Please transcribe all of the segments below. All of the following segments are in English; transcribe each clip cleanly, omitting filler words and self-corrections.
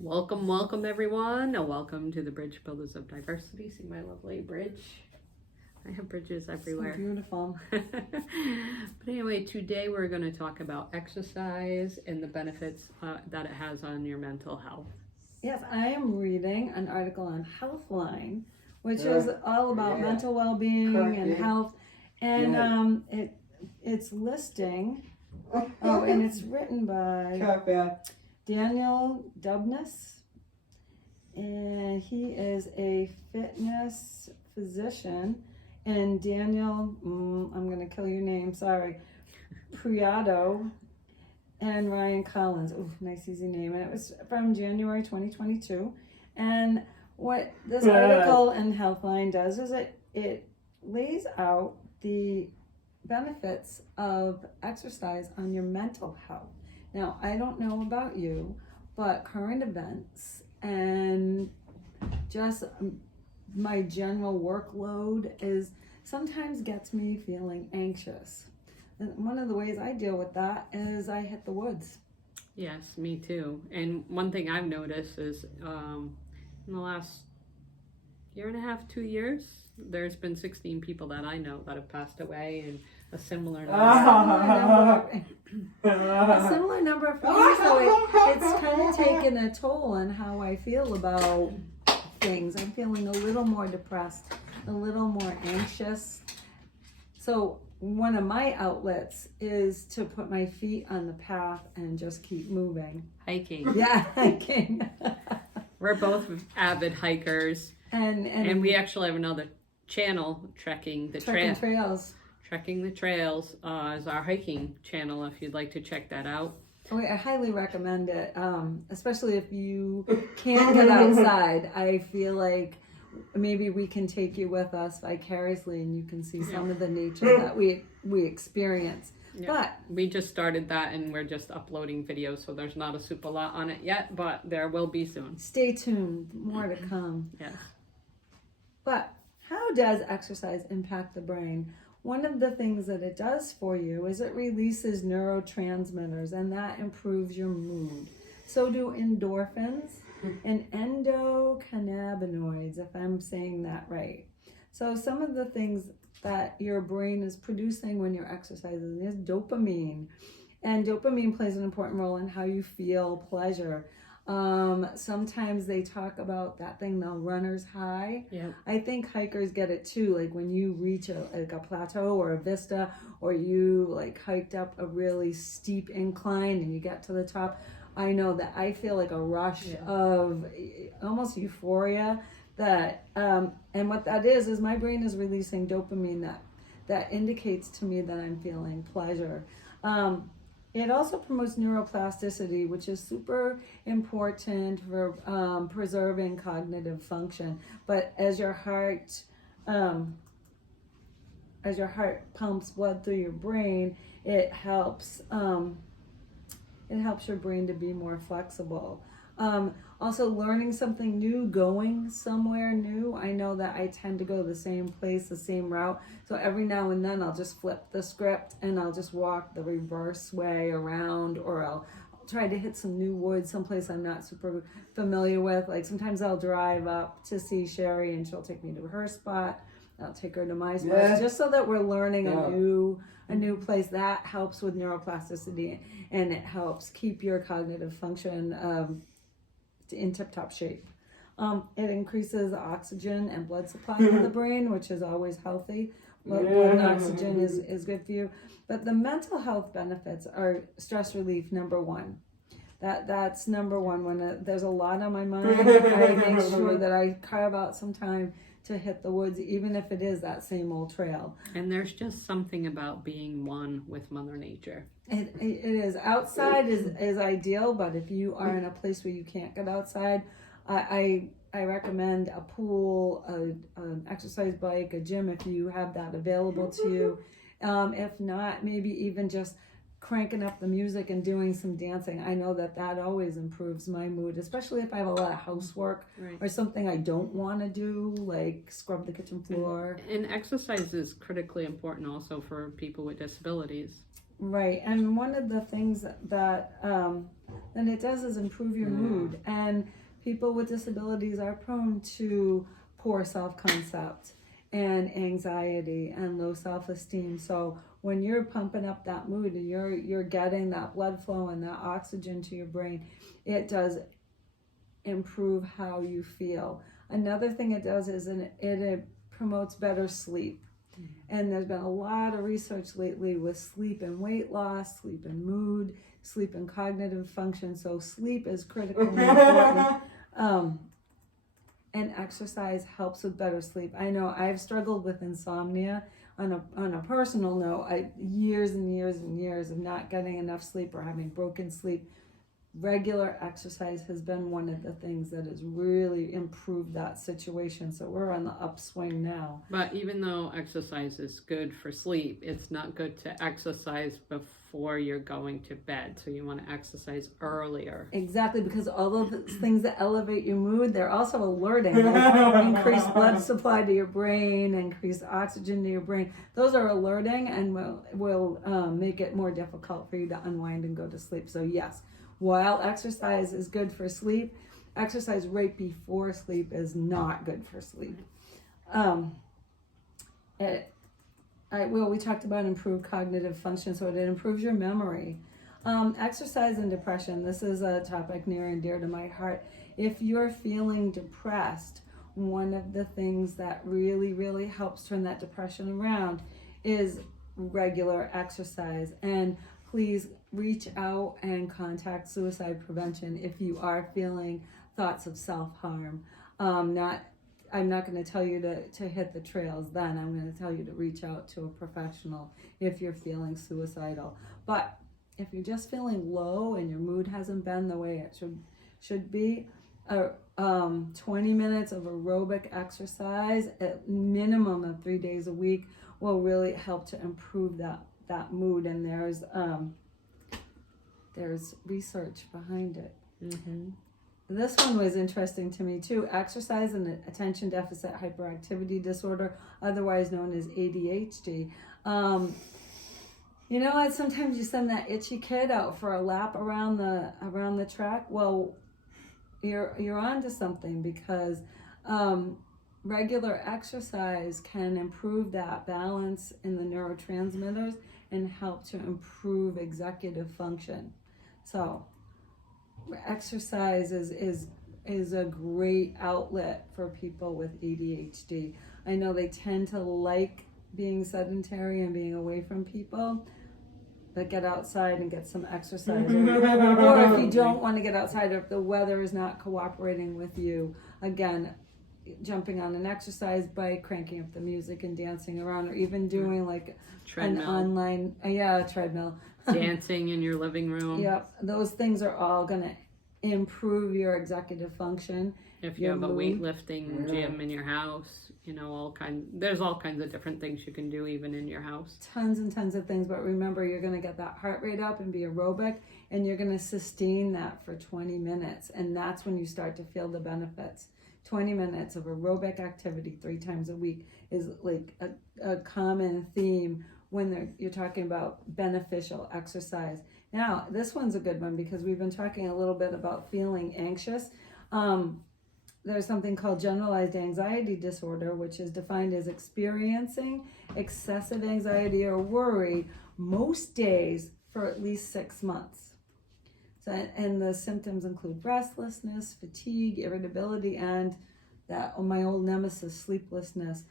Welcome everyone, and welcome to the Bridge Builders of Diversity. See my lovely bridge? I have bridges everywhere. So beautiful. But anyway, today we're going to talk about exercise and the benefits that it has on your mental health. Yes, I am reading an article on Healthline, which is all about mental well-being and health, and it's listing. Oh, and it's written by Daniel Dubness, and he is a fitness physician. And Daniel, I'm going to kill your name, sorry, Priado, and Ryan Collins. Ooh, nice easy name. And it was from January 2022. And what this article in Healthline does is it lays out the benefits of exercise on your mental health. Now, I don't know about you, but current events and just my general workload sometimes gets me feeling anxious. And one of the ways I deal with that is I hit the woods. Yes, me too. And one thing I've noticed is in the last year and a half, 2 years, there's been 16 people that I know that have passed away, and a similar number a similar number of people. So it's kind of taken a toll on how I feel about things. I'm feeling a little more depressed, a little more anxious. So one of my outlets is to put my feet on the path and just keep moving. Hiking. Yeah, hiking. We're both avid hikers, and we actually have another channel, Trekking the Trails. Trekking the Trails is our hiking channel, if you'd like to check that out. Oh, I highly recommend it, especially if you can't get outside. I feel like maybe we can take you with us vicariously, and you can see some of the nature that we experience. Yeah. But we just started that, and we're just uploading videos, so there's not a super lot on it yet, but there will be soon. Stay tuned, more to come. Yes. But how does exercise impact the brain? One of the things that it does for you is it releases neurotransmitters, and that improves your mood. So do endorphins and endocannabinoids, if I'm saying that right. So some of the things that your brain is producing when you're exercising is dopamine. And dopamine plays an important role in how you feel pleasure. Sometimes they talk about that thing, the runner's high. Yeah. I think hikers get it too. Like when you reach a plateau or a vista, or you hiked up a really steep incline and you get to the top. I know that I feel like a rush of almost euphoria. And what that is my brain is releasing dopamine that indicates to me that I'm feeling pleasure. It also promotes neuroplasticity, which is super important for preserving cognitive function. But as your heart pumps blood through your brain, it helps your brain to be more flexible. Also, learning something new, going somewhere new. I know that I tend to go the same place, the same route. So every now and then I'll just flip the script and I'll just walk the reverse way around, or I'll try to hit some new woods, someplace I'm not super familiar with. Like sometimes I'll drive up to see Sherry and she'll take me to her spot. I'll take her to my spot, just so that we're learning a new place. That helps with neuroplasticity, and it helps keep your cognitive function in tip-top shape. It increases oxygen and blood supply to the brain, which is always healthy. Blood and oxygen is good for you. But the mental health benefits are stress relief, number one. That's number one. When there's a lot on my mind, I make sure that I carve out some time to hit the woods, even if it is that same old trail. And there's just something about being one with Mother Nature. It is. Outside is ideal, but if you are in a place where you can't get outside, I recommend a pool, an exercise bike, a gym if you have that available to you. If not, maybe even just cranking up the music and doing some dancing. I know that always improves my mood, especially if I have a lot of housework or something I don't want to do, like scrub the kitchen floor. And exercise is critically important also for people with disabilities. Right, and one of the things that then it does is improve your mood. And people with disabilities are prone to poor self-concept and anxiety and low self-esteem. So when you're pumping up that mood and you're getting that blood flow and that oxygen to your brain, it does improve how you feel. Another thing it does is it promotes better sleep. And there's been a lot of research lately with sleep and weight loss, sleep and mood, sleep and cognitive function. So sleep is critically important. And exercise helps with better sleep. I know I've struggled with insomnia on a personal note. Years and years and years of not getting enough sleep or having broken sleep. Regular exercise has been one of the things that has really improved that situation. So we're on the upswing now. But even though exercise is good for sleep, it's not good to exercise before you're going to bed. So you want to exercise earlier. Exactly, because all of the things that elevate your mood, they're also alerting. Like increased blood supply to your brain, increased oxygen to your brain. Those are alerting and will make it more difficult for you to unwind and go to sleep. So yes, while exercise is good for sleep, exercise right before sleep is not good for sleep. We talked about improved cognitive function, so it improves your memory. Exercise and depression, this is a topic near and dear to my heart. If you're feeling depressed, one of the things that really, really helps turn that depression around is regular exercise. And please reach out and contact suicide prevention if you are feeling thoughts of self-harm. I'm not going to tell you to hit the trails then. I'm going to tell you to reach out to a professional if you're feeling suicidal. But if you're just feeling low and your mood hasn't been the way it should be, 20 minutes of aerobic exercise at minimum of 3 days a week will really help to improve that mood. And there's research behind it. Mm-hmm. This one was interesting to me too. Exercise and attention deficit hyperactivity disorder, otherwise known as ADHD. You know what? Sometimes you send that itchy kid out for a lap around the track. Well, you're onto something, because regular exercise can improve that balance in the neurotransmitters and help to improve executive function. So exercise is a great outlet for people with ADHD. I know they tend to like being sedentary and being away from people, but get outside and get some exercise. Or if you don't want to get outside, if the weather is not cooperating with you, again, jumping on an exercise bike, cranking up the music and dancing around, or even doing like treadmill. An online treadmill. Dancing in your living room. Yep, those things are all going to improve your executive function. If you have a weightlifting gym in your house, there's all kinds of different things you can do even in your house. Tons and tons of things, but remember, you're going to get that heart rate up and be aerobic, and you're going to sustain that for 20 minutes, and that's when you start to feel the benefits. 20 minutes of aerobic activity 3 times a week is like a common theme when you're talking about beneficial exercise. Now, this one's a good one because we've been talking a little bit about feeling anxious. There's something called generalized anxiety disorder, which is defined as experiencing excessive anxiety or worry most days for at least 6 months. So, and the symptoms include restlessness, fatigue, irritability, and my old nemesis, sleeplessness.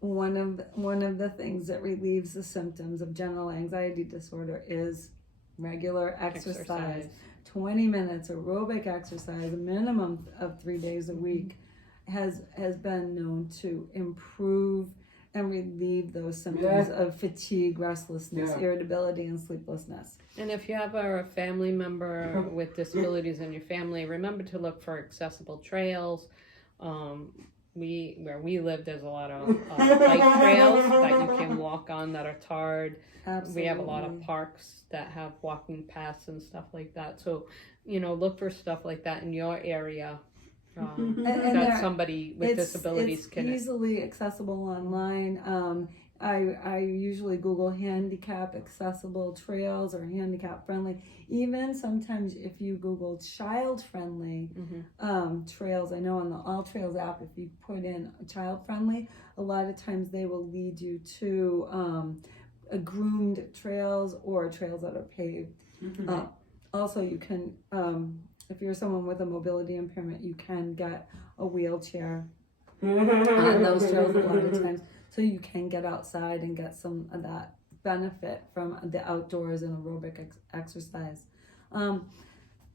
One of the things that relieves the symptoms of general anxiety disorder is regular exercise. 20 minutes aerobic exercise, a minimum of 3 days a week, has been known to improve and relieve those symptoms of fatigue, restlessness, irritability, and sleeplessness. And if you have a family member with disabilities in your family, remember to look for accessible trails. Where we live, there's a lot of bike trails that you can walk on that are tarred. Absolutely. We have a lot of parks that have walking paths and stuff like that. So, look for stuff like that in your area. And that somebody with disabilities it's can easily accessible online. I usually Google handicap accessible trails or handicap friendly. Even sometimes if you Google child friendly trails, I know on the All Trails app, if you put in child friendly, a lot of times they will lead you to groomed trails or trails that are paved. Also, you can, if you're someone with a mobility impairment, you can get a wheelchair on those trails a lot of times. So you can get outside and get some of that benefit from the outdoors and aerobic exercise.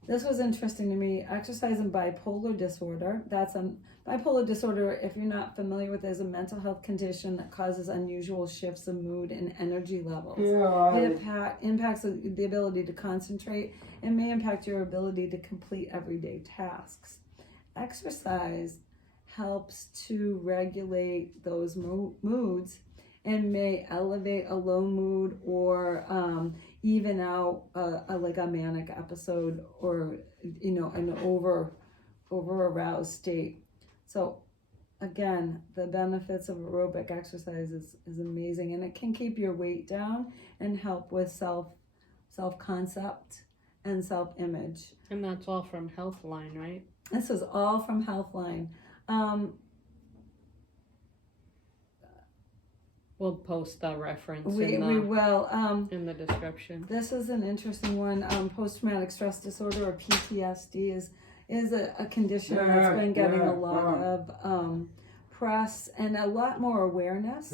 This was interesting to me. Exercise and bipolar disorder. That's a bipolar disorder, if you're not familiar with it, is a mental health condition that causes unusual shifts of mood and energy levels. It impacts the ability to concentrate and may impact your ability to complete everyday tasks. Exercise helps to regulate those moods and may elevate a low mood or even out like a manic episode or an over aroused state. So again, the benefits of aerobic exercise is amazing, and it can keep your weight down and help with self-concept and self-image. And that's all from Healthline, right? This is all from Healthline. We'll post the reference We will. In the description. This is an interesting one. Post-traumatic stress disorder, or PTSD, is a condition that's been getting a lot of press and a lot more awareness.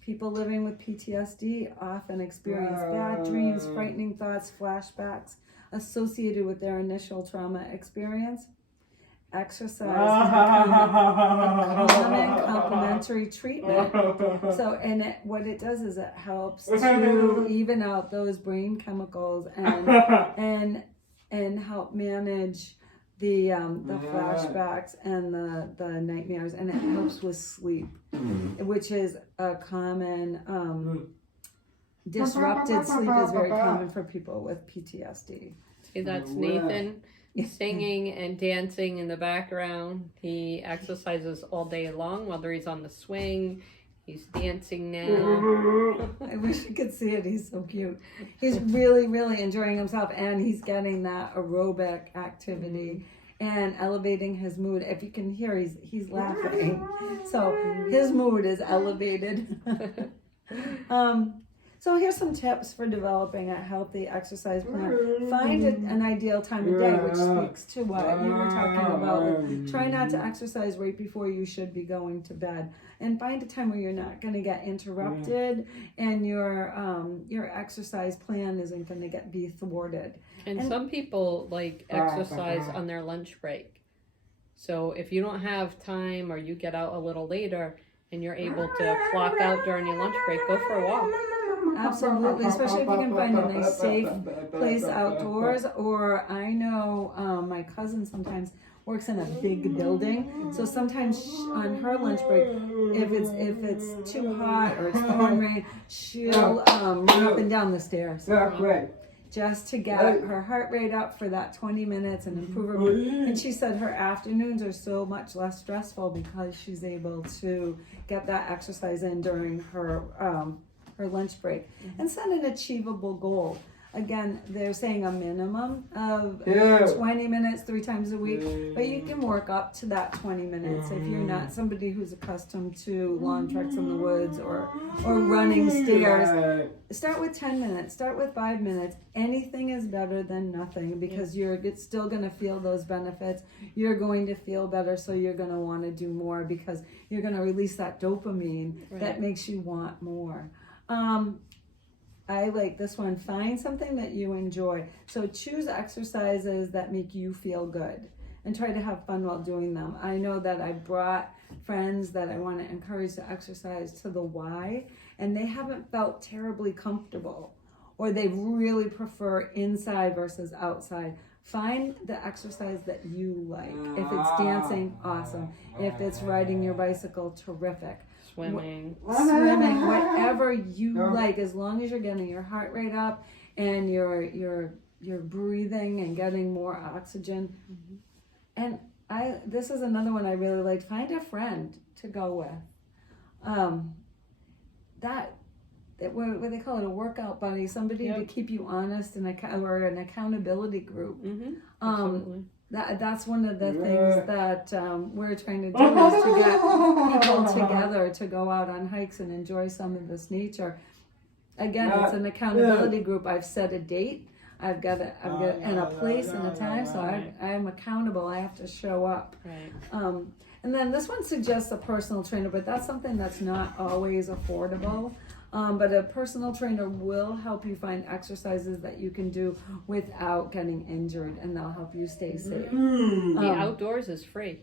People living with PTSD often experience bad dreams, frightening thoughts, flashbacks associated with their initial trauma experience. Exercise has become a common complementary treatment. So, what it does is it helps to even out those brain chemicals and help manage the flashbacks and the nightmares, and it helps with sleep, which is a common disrupted sleep is very common for people with PTSD. See, that's Nathan singing and dancing in the background. He exercises all day long, whether he's on the swing. He's dancing now. I wish you could see it. He's so cute. He's really, really enjoying himself, and he's getting that aerobic activity and elevating his mood. If you can hear, he's laughing. So his mood is elevated. So here's some tips for developing a healthy exercise plan. Find an ideal time of day, which speaks to what you were talking about. Try not to exercise right before you should be going to bed. And find a time where you're not going to get interrupted and your exercise plan isn't going to be thwarted. And some people exercise on their lunch break. So if you don't have time or you get out a little later and you're able to clock out during your lunch break, go for a walk. Absolutely, especially if you can find a nice safe place outdoors. Or I know my cousin sometimes works in a big building, so sometimes on her lunch break, if it's too hot or it's pouring rain, she'll run up and down the stairs just to get her heart rate up for that 20 minutes and improve her mood. And she said her afternoons are so much less stressful because she's able to get that exercise in during her lunch break. And set an achievable goal. Again, they're saying a minimum of 20 minutes 3 times a week, but you can work up to that 20 minutes if you're not somebody who's accustomed to long treks in the woods or running stairs. Start with 10 minutes, start with 5 minutes. Anything is better than nothing, because you're still going to feel those benefits. You're going to feel better, so you're going to want to do more because you're going to release that dopamine that makes you want more. I like this one. Find something that you enjoy. So choose exercises that make you feel good and try to have fun while doing them. I know that I brought friends that I want to encourage to exercise to the Y, and they haven't felt terribly comfortable, or they really prefer inside versus outside. Find the exercise that you like. If it's dancing, awesome. If it's riding your bicycle, terrific. Swimming, whatever you like, as long as you're getting your heart rate up and you're breathing and getting more oxygen. And this is another one I really like. Find a friend to go with. what they call it, a workout buddy, somebody to keep you honest, or an accountability group. Absolutely. That's one of the things that we're trying to do, is to get people together to go out on hikes and enjoy some of this nature. Again, it's an accountability group. I've set a date. I've got and a place and a time, so I am accountable. I have to show up. Right. And then this one suggests a personal trainer, but that's something that's not always affordable. But a personal trainer will help you find exercises that you can do without getting injured, and they'll help you stay safe. The outdoors is free.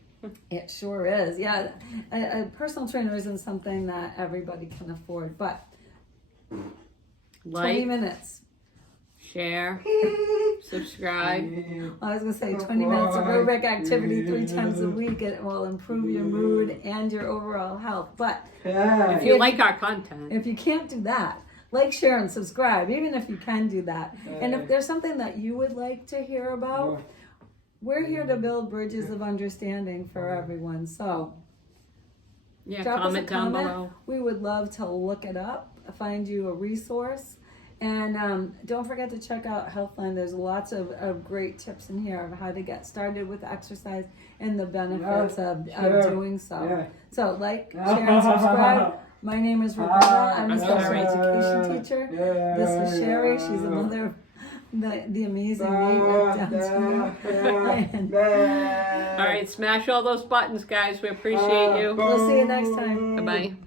It sure is. Yeah, a personal trainer isn't something that everybody can afford, but 20 minutes. Share, subscribe. I was going to say 20 minutes of aerobic activity 3 times a week. It will improve your mood and your overall health. But if you like our content, if you can't do that, like, share, and subscribe, even if you can do that. And if there's something that you would like to hear about, we're here to build bridges of understanding for everyone. So drop us a comment down comment. below. We would love to look it up, find you a resource. And don't forget to check out Healthline. There's lots of great tips in here of how to get started with exercise and the benefits of doing so. Yeah. So like, share, and subscribe. My name is Roberta. I'm a special education teacher. This is Sherry. She's a mother of the amazing Nate down syndrome. All right, smash all those buttons, guys. We appreciate you. We'll see you next time. Bye-bye.